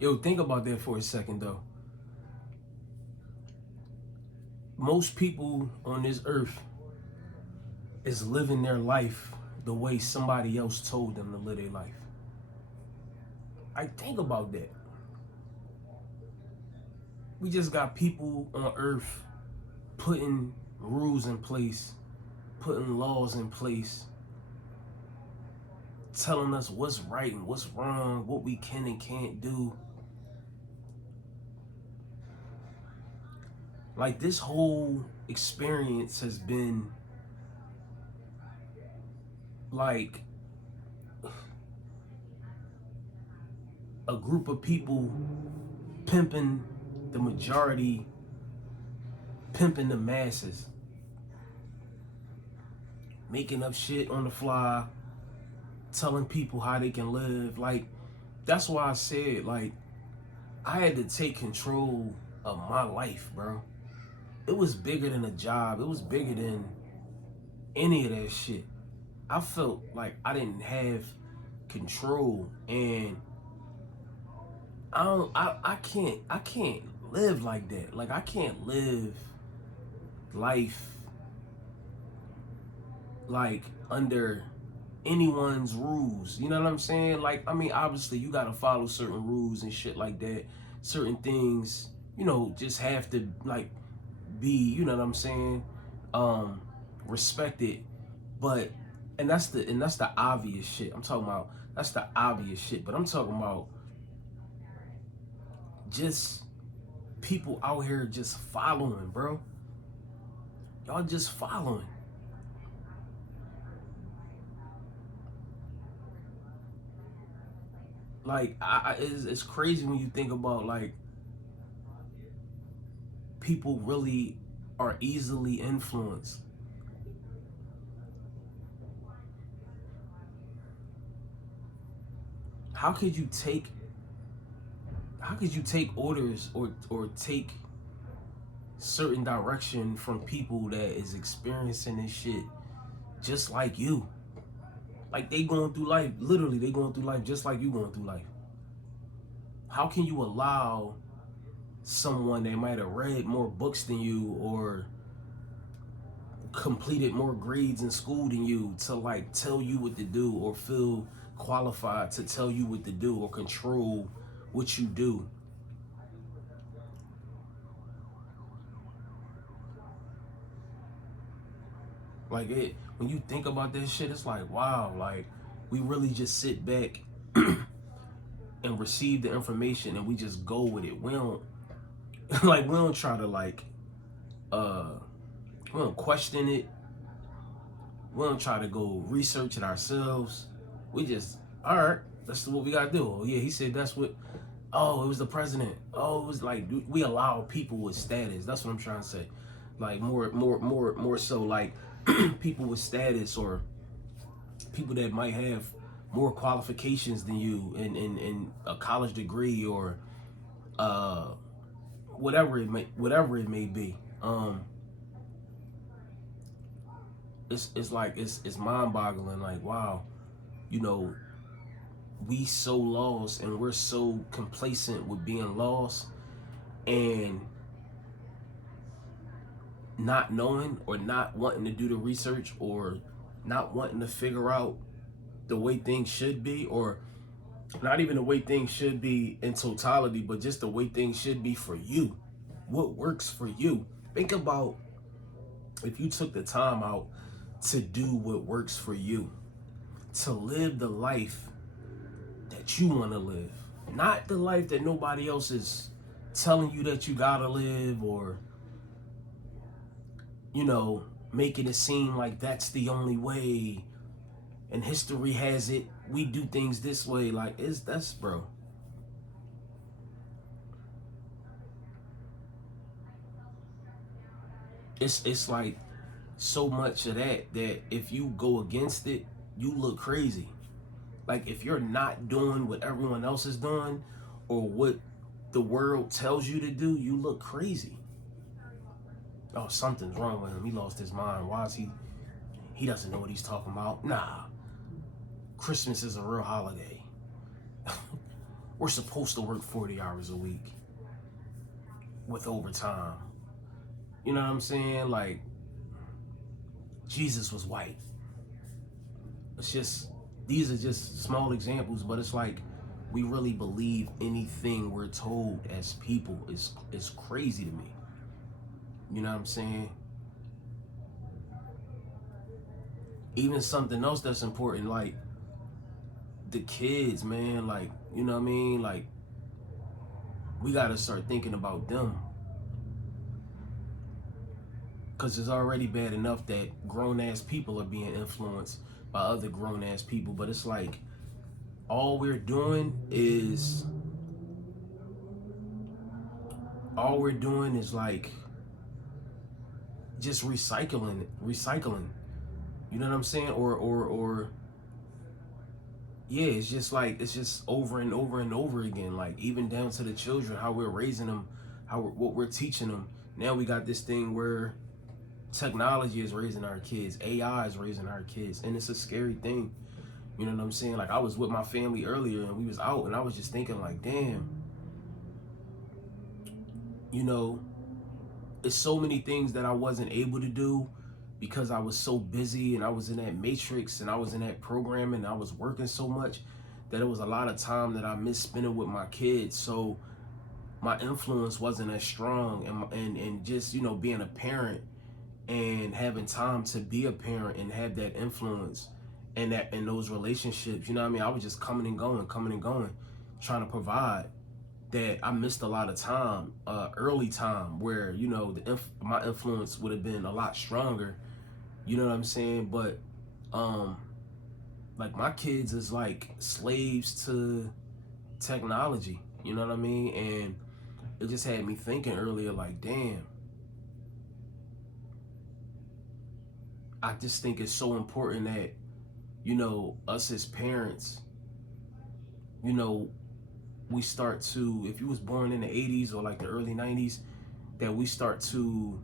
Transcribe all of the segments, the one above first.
Yo, think about that for a second though. Most people on this earth is living their life the way somebody else told them to live their life. I think about that. We just got people on earth putting rules in place, putting laws in place, telling us what's right and what's wrong, what we can and can't do. Like, this whole experience has been like a group of people pimping the majority, pimping the masses, making up shit on the fly, telling people how they can live. Like, that's why I said, like, I had to take control of my life, bro. It was bigger than a job. It was bigger than any of that shit. I felt like I didn't have control, and I can't live like that. Like, I can't live life like under anyone's rules. You know what I'm saying? Like, I mean, obviously you gotta follow certain rules and shit like that. Certain things, just have to like be, you know what I'm saying, respected. But and that's the obvious shit. I'm talking about that's the obvious shit. But I'm talking about just people out here just following, bro. Y'all just following. Like, it's crazy when you think about, like, people really are easily influenced. How could you take orders or take certain direction from people that is experiencing this shit just like you? Like, they going through life, literally they going through life just like you going through life. How can you allow someone that might have read more books than you or completed more grades in school than you to, like, tell you what to do or feel qualified to tell you what to do or control what you do? Like, when you think about that shit, it's like, wow, like, we really just sit back and receive the information and we just go with it. We don't like, we don't try to, like, uh we don't question it. We don't try to go research it ourselves. We just, all right, that's what we gotta do. Oh yeah, he said that's what. Oh, it was the president. Oh, it was like, we allow people with status. That's what I'm trying to say. Like, more so, like, people with status or people that might have more qualifications than you in a college degree or uh whatever it may be. It's like, it's mind boggling. Like, wow, you know, we so lost and we're so complacent with being lost and not knowing or not wanting to do the research or not wanting to figure out the way things should be, or not even the way things should be in totality, but just the way things should be for you. What works for you? Think about if you took the time out to do what works for you, to live the life that you want to live, not the life that nobody else is telling you that you gotta live, or making it seem like that's the only way and history has it we do things this way. Like, that's, bro, it's like so much of that if you go against it, you look crazy. Like, if you're not doing what everyone else is doing or what the world tells you to do, you look crazy. Oh, something's wrong with him. He lost his mind. Why is he doesn't know what he's talking about? Nah, Christmas is a real holiday. We're supposed to work 40 hours a week with overtime. You know what I'm saying? Like, Jesus was white. It's just, these are just small examples, but it's like, we really believe anything we're told as people is crazy to me. You know what I'm saying? Even something else that's important, like the kids, man, like, you know what I mean? Like, we gotta start thinking about them. Because it's already bad enough that grown-ass people are being influenced by other grown-ass people. But it's like, all we're doing is like just recycling. You know what I'm saying? Or yeah, it's just like, it's just over and over and over again. Like, even down to the children, how we're raising them, what we're teaching them. Now we got this thing where technology is raising our kids, AI is raising our kids, and it's a scary thing. You know what I'm saying? Like, I was with my family earlier and we was out, and I was just thinking like, damn, you know, it's so many things that I wasn't able to do because I was so busy, and I was in that matrix, and I was in that program, and I was working so much that it was a lot of time that I missed spending with my kids. So my influence wasn't as strong, and just, you know, being a parent and having time to be a parent and have that influence and that in those relationships, you know what I mean? I was just coming and going, trying to provide. That I missed a lot of time, early time, where, you know, my influence would have been a lot stronger. You know what I'm saying? But like, my kids is like slaves to technology. You know what I mean? And it just had me thinking earlier, like, damn. I just think it's so important that, you know, us as parents, you know, we start to, if you was born in the 80s or like the early 90s, that we start to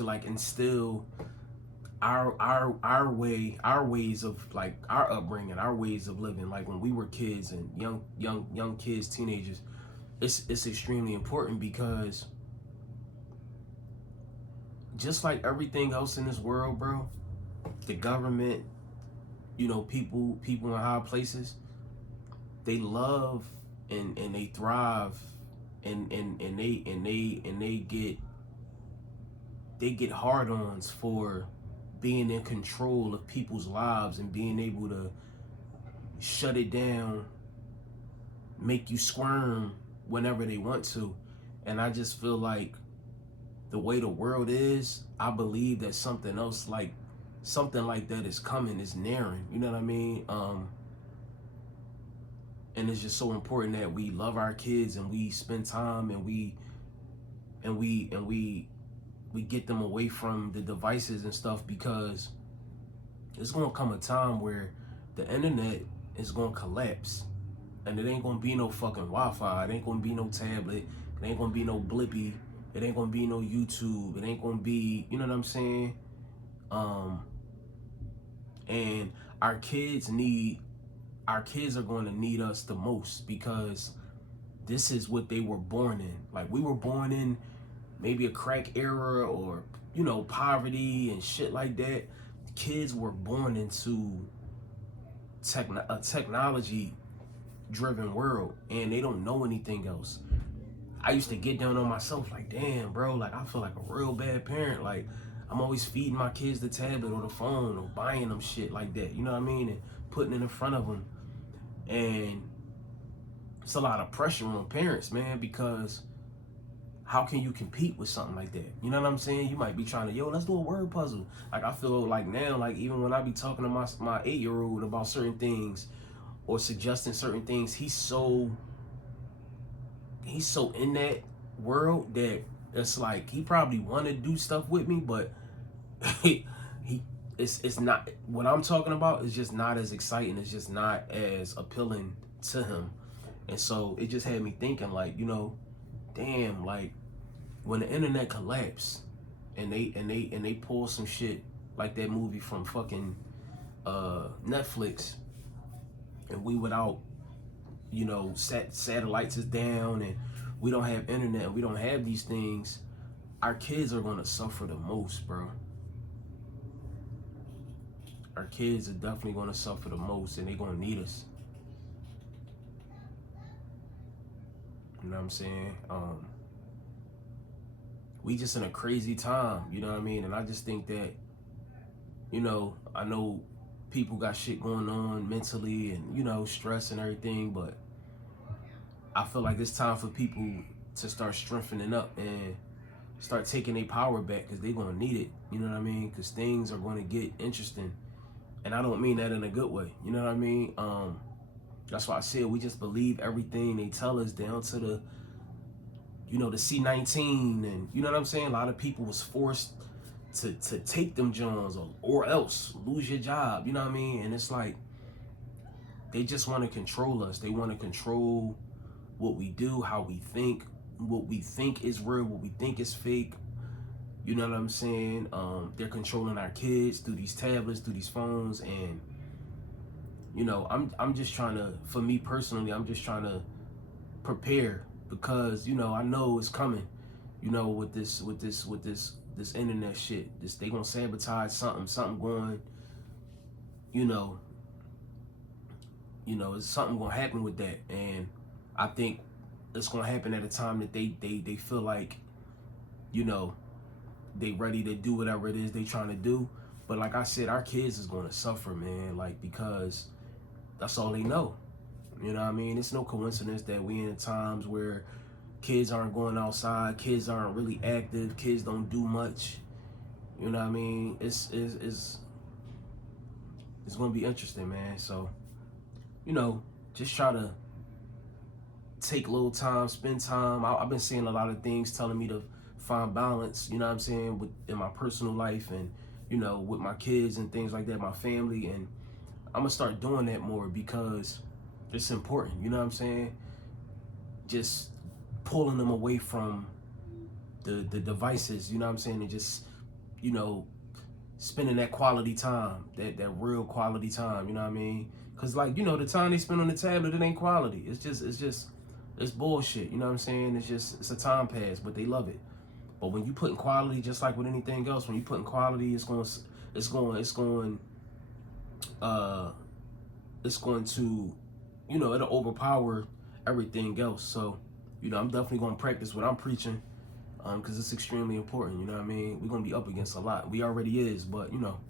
like instill our ways of, like, our upbringing, our ways of living, like when we were kids and young kids, teenagers. It's extremely important, because just like everything else in this world, bro, the government, you know, people in high places, they love and they thrive and they get hard-ons for being in control of people's lives and being able to shut it down, make you squirm whenever they want to. And I just feel like the way the world is, I believe that something like that is coming, is nearing. You know what I mean? And it's just so important that we love our kids and we spend time and we get them away from the devices and stuff, because it's gonna come a time where the internet is gonna collapse, and it ain't gonna be no fucking Wi-Fi, it ain't gonna be no tablet, it ain't gonna be no Blippy, it ain't gonna be no YouTube, it ain't gonna be, you know what I'm saying? And our kids are going to need us the most, because this is what they were born in. Like, we were born in maybe a crack era, or, you know, poverty and shit like that. Kids were born into a technology driven world, and they don't know anything else. I used to get down on myself like, damn, bro, like, I feel like a real bad parent. Like, I'm always feeding my kids the tablet or the phone or buying them shit like that, you know what I mean? And putting it in front of them. And it's a lot of pressure on parents, man, because how can you compete with something like that? You know what I'm saying? You might be trying to, let's do a word puzzle. Like, I feel like now, like, even when I be talking to my 8-year-old about certain things or suggesting certain things, he's so in that world that it's like he probably want to do stuff with me, but it's not, what I'm talking about is just not as exciting. It's just not as appealing to him. And so it just had me thinking, like, you know, damn, like, when the internet collapsed and they pull some shit like that movie from fucking Netflix, and we without, you know, satellites is down, and we don't have internet, we don't have these things, our kids are gonna suffer the most, bro. Our kids are definitely gonna suffer the most, and they're gonna need us. You know what I'm saying? We just in a crazy time, you know what I mean? And I just think that, you know, I know people got shit going on mentally and, you know, stress and everything, but I feel like it's time for people to start strengthening up and start taking their power back, because they're going to need it, you know what I mean? Because things are going to get interesting. And I don't mean that in a good way, you know what I mean? That's why I said we just believe everything they tell us, down to the, you know, the C-19, and you know what I'm saying? A lot of people was forced to take them Jones, or else lose your job, you know what I mean? And it's like, they just want to control us. They want to control what we do, how we think, what we think is real, what we think is fake. You know what I'm saying? They're controlling our kids through these tablets, through these phones, and you know, I'm just trying to, for me personally, I'm just trying to prepare, because you know, I know it's coming. You know, with this internet shit, they gonna sabotage something going. You know, it's something gonna happen with that, and I think it's gonna happen at a time that they feel like, you know, they ready to do whatever it is they trying to do. But like I said, our kids is gonna suffer, man, like, because that's all they know. You know what I mean? It's no coincidence that we in times where kids aren't going outside, kids aren't really active, kids don't do much. You know what I mean? It's gonna be interesting, man. So, you know, just try to take a little time, spend time. I've been seeing a lot of things telling me to find balance, you know what I'm saying, in my personal life, and, you know, with my kids and things like that, my family. And I'm gonna start doing that more, because it's important, you know what I'm saying? Just pulling them away from the devices, you know what I'm saying, and just, you know, spending that quality time, that real quality time, you know what I mean? Because, like, you know, the time they spend on the tablet, it ain't quality. It's bullshit, you know what I'm saying? It's a time pass, but they love it. But when you put in quality, just like with anything else, when you put in quality, it's going to, you know, it'll overpower everything else. So, you know, I'm definitely going to practice what I'm preaching, because it's extremely important, you know what I mean? We're going to be up against a lot. We already is, but, you know,